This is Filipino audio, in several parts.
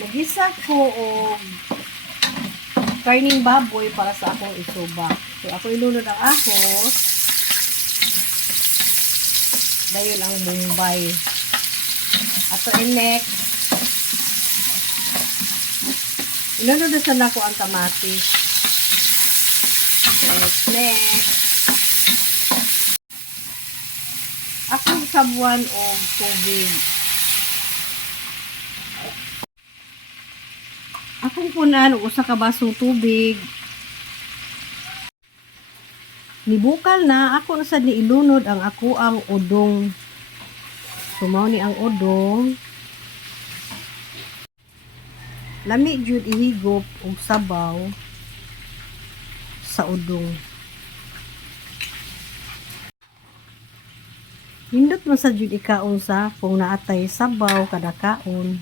Magisa ko og karning baboy para sa akong isuba. So, ako ilunod ang ahos. Dayon ang Mumbai. Ato next. Ilunod na sana ko ang kamatis. Next. Akong sabuan o tubig. Akong punan og usa ka basong tubig. Nibukal na ako sa ni ilunod ang ako ang udong. Sumaw ni ang udong. Lami jud ihigop og sabaw sa udong. Nindot man sa jud ikaon sa kung naatay sabaw kada kaon.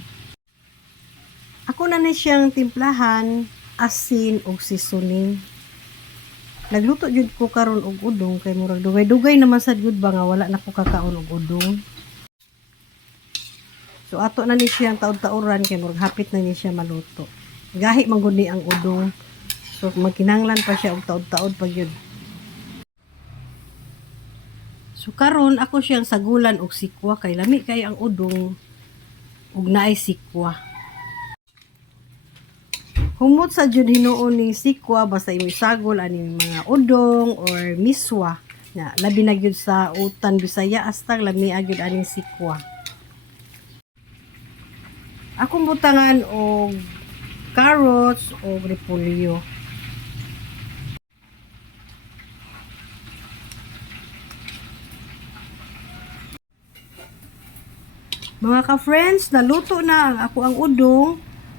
Ako na ni siyang timplahan, asin ug seasoning. Nagluto jud ko karon og udong kay murag dugay-dugay naman sad jud ba nga wala na ko kakaon og udong. So ato na ni siyang taud-tauran kay murag hapit na ni siya maluto. Gahi man gud ni ang udong. So magkinahanglan pa siya og taud-taud pa gyud. So karon ako siyang sagulan og sikwa kay lami kay ang udong ug naay sikwa. Humot sa jud hinuon ning sikwa basta imo isagol aning mga udong or miswa na labi na gyud sa utan Bisaya hasta lami gyud aning sikwa. Akong butangan og carrots o repolyo. Mga ka-friends, naluto na ang ako ang udong.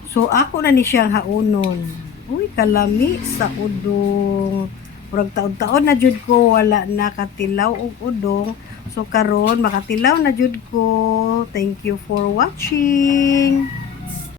So, ako na ni siyang haunon. Uy, kalami sa udong. Murag taon-taon na jud ko, wala na katilaw og udong. So, karon makatilaw na jud ko. Thank you for watching.